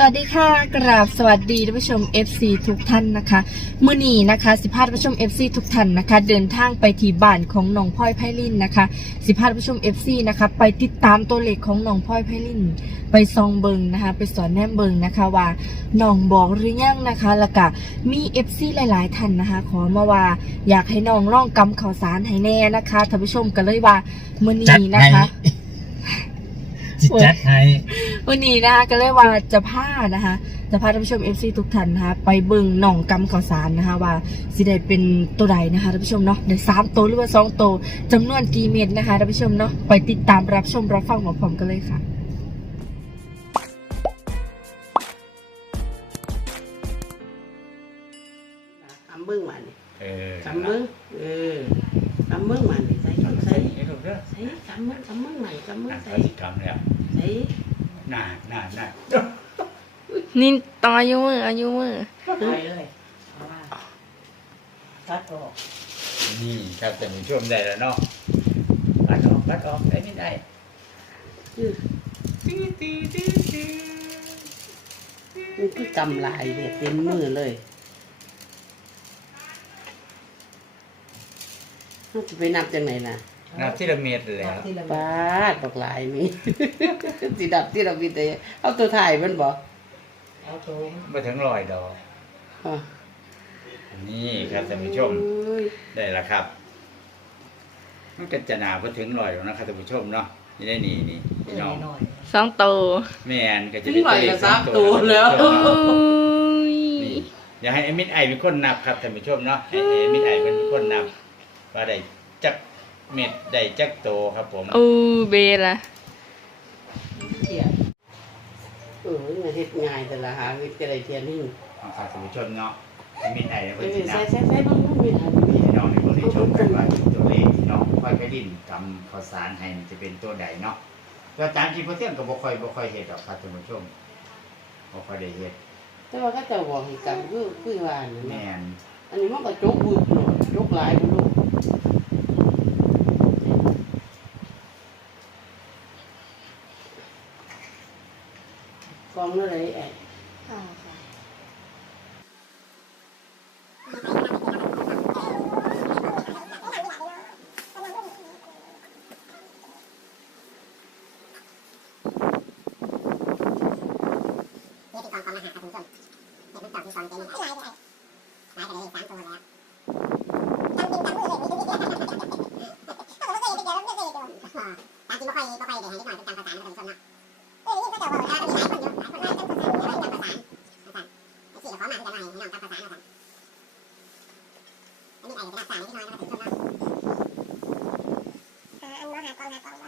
สวัสดีค่ะกราบสวัสดีท่านผู้ชม FC ทุกท่านนะคะมื่อนี้นะคะสิพาท่านผู้ชม FC ทุกท่านนะคะ เดินทางไปที่บ้านของน้องพลอยไพลินนะคะ สิพาท่านผู้ชม FC นะคะ ไปติดตามตัวเลขของน้องพลอยไพลิน ไปซองเบิงนะคะ ไปสอนแนมเบิงนะคะว่าน้องบอกหรือยังนะคะแล้วก็มี FC หลาย ๆ ท่านนะคะ ขอมาว่าอยากให้น้องร่องกำข่าวสารให้แน่นะคะท่านผู้ชมก็เลยว่ามื่อนี้นะคะ จิจัดให้วันนี้นะคะก็เลยว่าจะพานะคะจะพาท่านผู้ชม FC ทุกท่านนะคะไปเบิ่งหน่องกำข่าวสารนะคะว่าสิได้เป็นตัวใดนะคะท่านผู้ชมเนาะได้สามตัวหรือว่าสองตัวจำนวนกี่เม็ดนะคะท่านผู้ชมเนาะไปติดตามรับชมรับฟังพร้อมๆกันเลยค่ะทำเบิ้งมันเออทำเบิ้งเออทำเบิ้งมันใส่ใส่ ใส่ใส่ให้ลูกเด้อใส่ทำเบิ้งทำเบิ้งมันทำเบิ้งน่าใส่เขาสิกรรมแล้วใส่น่าน่าน่านี่ตอนอายุมืออายุมือไปเลยเอาว่าตัดออกนี่ครับแต่มีช่วงได้แล้วเนาะรัดออกรัดออกได้ไม่ได้อือมันคือกำลายเนี่ยเต็มมือเลยเราจะไปนับจังไหนล่ะ นับที่ละเมตรแล้วปาดบอกหลายมีสิดับที่เราพิเตเอาตัวถ่ายมันบอกมาถึงร้อยดอกอะนี่ครับท่านผู้ชมโอ้ยได้แล้วครับมันก็จะหนาพอถึงร้อยแล้วนะครับท่านผู้ชมเนาะนี่ได้นี่นี่พี่น้องสองตัวแม่นก็จะถึงไหวกับสามตัวแล้วโอ้ยนี่อยากให้เอมิดไอเป็นคนนับครับท่านผู้ชมเนาะให้เอมิดไอเป็นคนนับว่าได้จัก เม็ดได้จักโตครับผมโอ้เบล่ะเทียเออมาเฮ็ดง่ายแต่ละหาวิจะได้เทียนนี่ของข้าท่านผู้ชมเนาะเอมิดไอเป็นเอคนอที่นัใส่บใส่ใส่บ้างบ้างไม่ทันพี่น้องในคนที่ชมกันว่าตัวเลขที่น้องค่อยไปดิ้นกำข้าวสารให้มันจะเป็นตัวใดเนาะแต่อาจารย์ที่พระเที่ยงก็บ่ค่อยบ่ค่อยเฮ็ดหรอกครับท่านผู้ชมบ่ค่อยได้เฮ็ดแต่ว่าก็จะบอกให้กำคือคือว่านี่แม่นอันนี้มันก็จกบุกจกหลายบุลู ที่สองเป็นให้ไม่ได้ไม่ไปไลยสามตัวแล้วจำจริงจำพูดเลยม่ได้ไม่ได้ไมก็เคยไปเจอแล้วไม่เคยไปดูตามจริงไม่ค่อยไม่ค่อยได้เห็ไนิดหน่อยเป็นการประสานนะคได้วนมากเออนี่ก็จะบอกว่ามีหลายคนอยู่หลายคนไล่จนประสานอะไรการประสานนะครับไอ้ที่ขอมาจะหน่อยให้น้องการประสานนะครับอันนี้อาจจะเป็นการประสานนิดหน่ได้ะครับถึงส่วนมากอันน้องหากองหากอ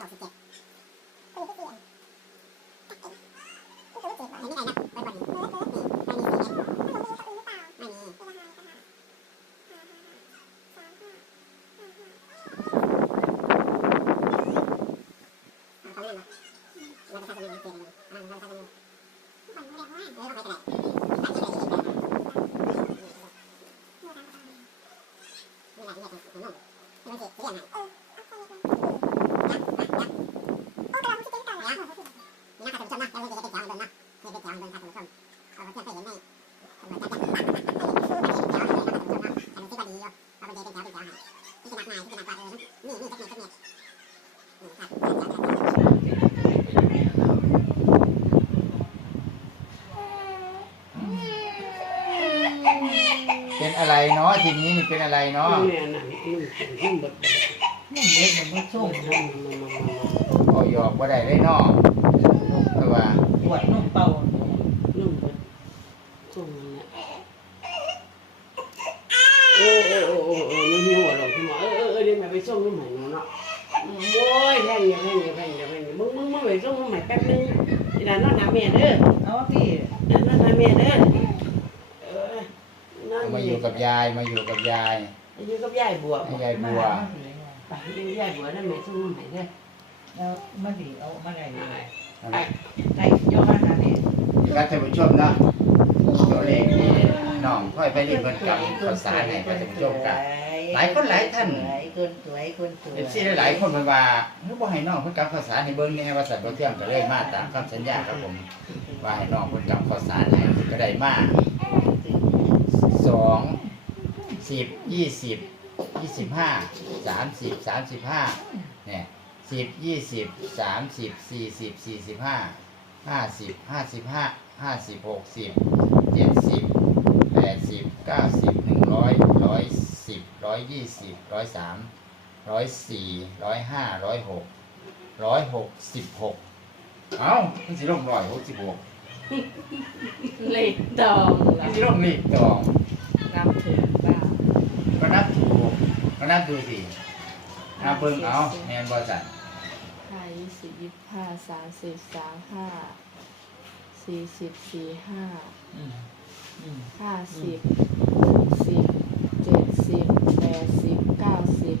老师见。 เป็นอะไรเนาะแม่นั่นนุ่มนุ่มบดนี่เล็กมันไม่ส่งนุ่มนุ่มนุ่มนุ่มพอหยอกบ่ได้เลยเนาะเพราะว่าปวดนุ่มเป่านุ่มบดส่งนั่นแหละโอ้โอ้โอ้โอ้โอ้นี่มีหัวหลงที่หมอเออเออเดี๋ยวแม่ไปส่งนุ่มใหม่เนาะโอ้ยแพงอย่าแพงอย่าแพงอย่าแพงมึงมึงมึงไปส่งนุ่มใหม่แป๊บนึงทีนั้นนอนหาแม่เด้อเอาพี่นอนหาแม่เด้อ อยู่กับยายมาอยู่กับยายอยู่กับยายบัวให้ยายบัวไปอยู่ยายบัวนั่นแม่ส่งนุ่มใหม่เด้อแล้วมาดีเอามาไหนไปไหนโยมาหาเนี่ยครับท่านผู้ชมเนาะตัวเลขที่น้องค่อยไปเรียนเพิ่นกับภาษาให้ครับท่านผู้ชมกันหลายคนหลายท่านสวยคนสวยคนสวยเอฟซีหลายๆคนเพิ่นว่าเฮ้ยบ่ให้น้องเพิ่นกลับภาษาให้เบิ่งแหน่ว่าสัตว์บ่เที่ยงก็เลยมาตามคำสัญญาครับผมว่าให้น้องเพิ่นกลับภาษาให้ก็ได้มาส องสิบยี่สิบยี่สิบห้าสามสิบสามสิบห้าเนี่ยสิบยี่สิบสามสิบสี่สิบสี่สิบห้าห้าสิบห้าสิบห้าห้าสิบหกสิบเจ็ดสิบแปดสิบเก้าสิบหนึ่งร้อยร้อยสิบร้อยยี่สิบร้อยสามร้อยสี่ร้อยห้าร้อยหกร้อยหกสิบหกเอ้ามันสิลงร้อยหกสิบหก เลขดองมันสิลงเลขตอง นับถึงบ้าก็นับถูกก็นับดูสินับเบิ่งเอาแมนบอจัดห้ายี่สิบยี่สิบห้าสามสิบสามห้าสี่สิบสี่ห้าห้าสิบหกสิบเจ็ดสิบแปดสิบเก้าสิบ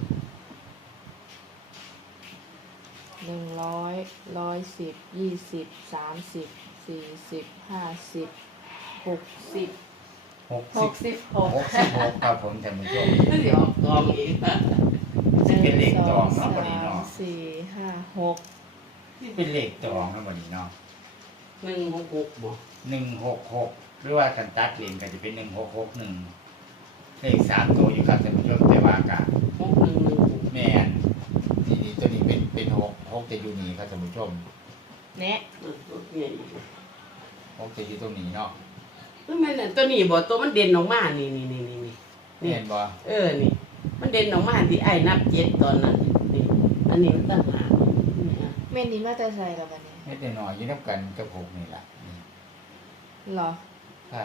หนึ่งร้อยร้อยสิบยี่สิบสามสิบสี่สิบห้าสิบหกสิบ หกหสิบกสิบหกหกสิบหกครับผมท่านผู้ชมเดี๋ยวกองอีกสิเป็นเลขตองหเนาะนึ่วันงนี้สองเนาะสามสี่ห้าหกนี่เป็นเลขตองเนาะวันนี้เนาะหนึ่งหกหกบ่หนึ่งหกหกหรือว่ากันตัดเลนก็จะเป็นหนึ่งหกหกหนึ่งเลขสามตัวอยู่ครับท่านผู้ชมแต่ว่ากะหกหนึ่งหนึ่งหกแมนนี่นี่ตัวนี้เป็นเป็นหกหกจะอยู่นี่ครับท่านผู้ชมแนะเออตัวใหญ่อีกหกจะอยู่ตรงนี้เนาะ เฮ้ยมันน่ะตัวนี้บ่ตัวมันเด่นออกมานี่นี่นี่นี่นี่เห็นบ่เออนี่ มันเด่นออกมาที่ไอ้นับเจ็ดตอนนั้นนี่อันนี้มันตั้งหากนี่อะเมนนี้มาแต่ใส่กับวันนี้เม็ดหน่อยๆอยู่น้ำกันกับหกนี่แหละนี่เหรอใช่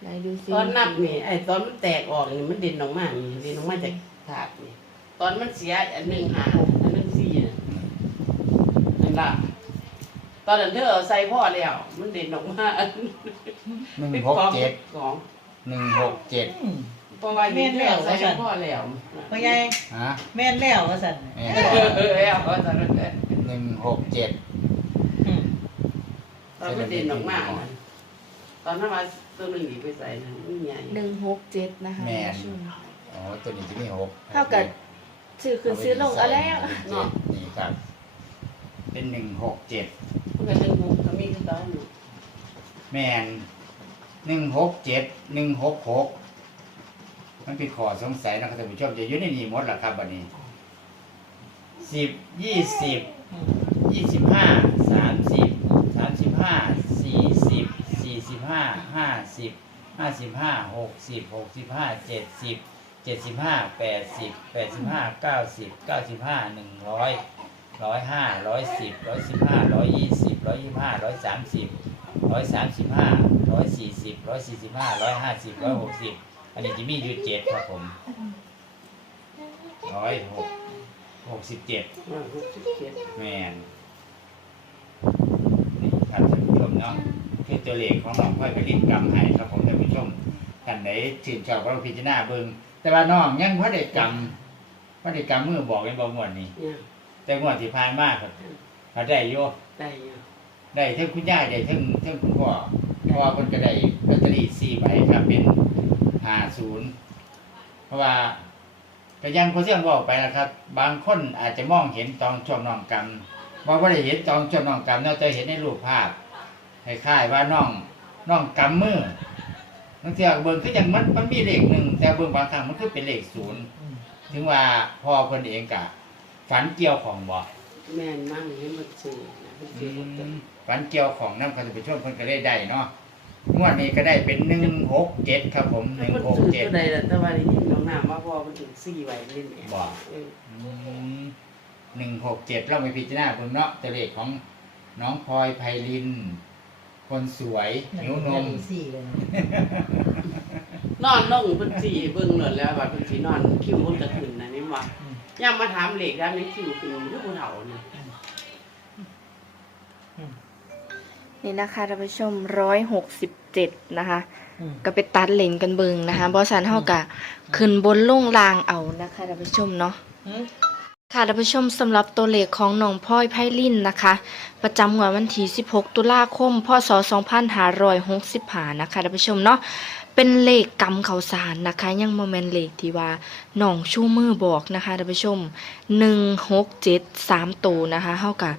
ไหนดูซิตอนนับนี่ไอ้ตอนมันแตกออกนี่มันเด่นออกมานี่เด่นออกมาจากถาดนี่ตอนมันเสียอันหนึ่งหาอันหนึ่งสี่น่ะอืมนั่นล่ะตอนนั้นเธอเอาใส่พ่อแล้ว มันเด่นออกมา หนึ่งเป็นหกเจ็ดของหนึ่งหกเจ็ดอืมเพราะว่าเห็นแล้วใส่พ่อแล้วพ่อใหญ่ฮะแม่นแล้วว่าสั่นแม่เออเออแล้วตอนนั้นหนึ่งหกเจ็ดอืมตอนมันเด่นออกมาน่ะตอนนั้นมาตัวหนึ่งอีกไปใส่นะมันใหญ่หนึ่งหกเจ็ดนะคะแม่นผู้ชมอ๋อตัวนี้จะมีหกเท่ากับซื้อขึ้นซื้อลงเอาแล้วเนาะนี่ครับเป็นหนึ่งหกเจ็ดมันก็หนึ่งหกก็มีคือตอนนั้นแมน หนึ่งหกเจ็ดหนึ่งหกหกมันเป็นขอสงสัยนะครับท่านผู้ชมจะอยู่ในนี้หมดหรอครับวันนี้สิบยี่สิบยี่สิบห้าสามสิบสามสิบห้าสี่สิบสี่สิบห้าห้าสิบห้าสิบห้าหกสิบหกสิบห้าเจ็ดสิบเจ็ดสิบห้าแปดสิบแปดสิบห้าเก้าสิบเก้าสิบห้าหนึ่งร้อยร้อยห้าร้อยสิบร้อยสิบห้าร้อยยี่สิบร้อยยี่สิบห้าร้อยสามสิบร้อยสามสิบห้า ร้อยสี่สิบร้อยสี่สิบห้าร้อยห้าสิบร้อยหกสิบอันนี้จะมีอยู่เจ็ดครับผมร้อยหกหกสิบเจ็ดอ่าหกสิบเจ็ดแมนนี่ครับท่านผู้ชมเนาะคือตัวเลขของน้องค่อยไปรีบกำให้ครับผมท่านผู้ชมท่านไหนชื่นชอบก็ลองพิจารณาเบิ่งแต่ว่าน้องยังพระเด็กกำพระเด็กกำมือบอกเป็นบางวดนี้ เนี่ยแต่งวดที่ผ่านมาครับเขาได้โย ได้อยู่ได้ทั้งคุณย่าได้ทั้งทั้งคุณพ่อ เพราะว่าคนก็ได้ลอตเตอรี่สี่ใบครับเป็นห้าศูนย์เพราะว่าก็ยังพอเสี่ยงบอกไปนะครับ บางคนอาจจะมองเห็นตอนช่วงน้องกำว่าไม่ได้เห็นตอนช่วงน้องกำเนาจะเห็นในรูปภาพคล้ายๆว่าน้องน้องกำมือบางทีเบิ่งคืออย่างมันมันมีเลขหนึ่งแต่เบิ่งบางครั้งมันคือเป็นเลขศูนย์ถึงว่าพ่อคนเองกะฝันเกี่ยวของบ่แม่นมั่งเห็นมันซื้อนะมันซื้อ ฝันเกี่ยวของน้ำคันไปช่วงเพิ่นก็ได้ได้เนาะงวดนี้ก็ได้เป็นหนึ่งหกเจ็ดครับผมหนึ่งมันหกซื้อเจ็ดตัวใดล่ะแต่ว่าได้ยินน้องน้ำว่าพอมันถึงสี่ไว้เล่นแหม่บ่เออหนึ่งหกเจ็ดเราไปพิจารณาเบิ่งเนาะตัวเลขของน้องพลอยไพลิน คนสวยหิวนมสี่เลยนะนอนลงเพิ่นสิเบิ่งหลดแล้วว่าเพิ่นสินอนคิวเพิ่นจะขึ้นนะนี่ว่าอืมย่ามมาถามเลขด้านนี้คิวขึ้นคือผู้เฒ่านี่ นี่นะคะท่านผู้ชมร้อยหกสิบเจ็ดนะคะอืมก็ไปตัดเลนกันเบิงนะคะบอสันเท่ากับขึ้นบนล่งลางเอานะคะท่านผู้ชมเนาะอืมค่ะท่านผู้ชมสำหรับตัวเลขของน้องพลอยไพลินนะคะ ประจำวันที่ 16 ตุลาคม พศ 2565นะคะท่านผู้ชมเนาะเป็นเลขกำเขาสารนะคะ ยังโมเมนเลขที่ว่าน้องชูมือบอกนะคะท่านผู้ชม 167 3ตัวนะคะเท่ากับ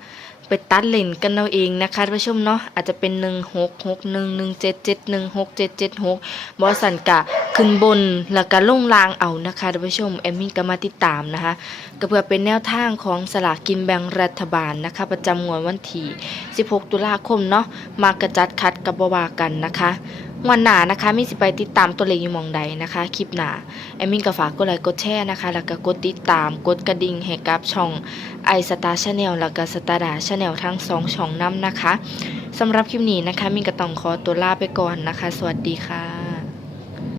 ไปตัดเลนกันเอาเองนะคะท่านผู้ชมเนาะอาจจะเป็น 1661 1771 6776บอสันกะขึ้นบนแล้วก็ลงลางเอานะคะท่านผู้ชมแอมมี่ก็มาติดตามนะคะก็เพื่อเป็นแนวทางของสลากกินแบ่งรัฐบาลนะคะ ประจำงวดวันที่16 ตุลาคมเนาะมากระจัดคัดกับบวากันนะคะ วันหนานะคะมีสิไปติดตามตัวเลขอยู่มองใดนะคะ คลิปหนาแอมมินกับฝากกดไลค์กดแชร์นะคะ แล้วก็กดติดตามกดกระดิ่งให้กับช่องไอสตาร์ชาแนลแล้วก็สตาร์ดาชาแนลทั้งสองช่องน้ำนะคะสำหรับคลิปนี้นะคะมินก็ต้องขอตัวลาไปก่อนนะคะ สวัสดีค่ะ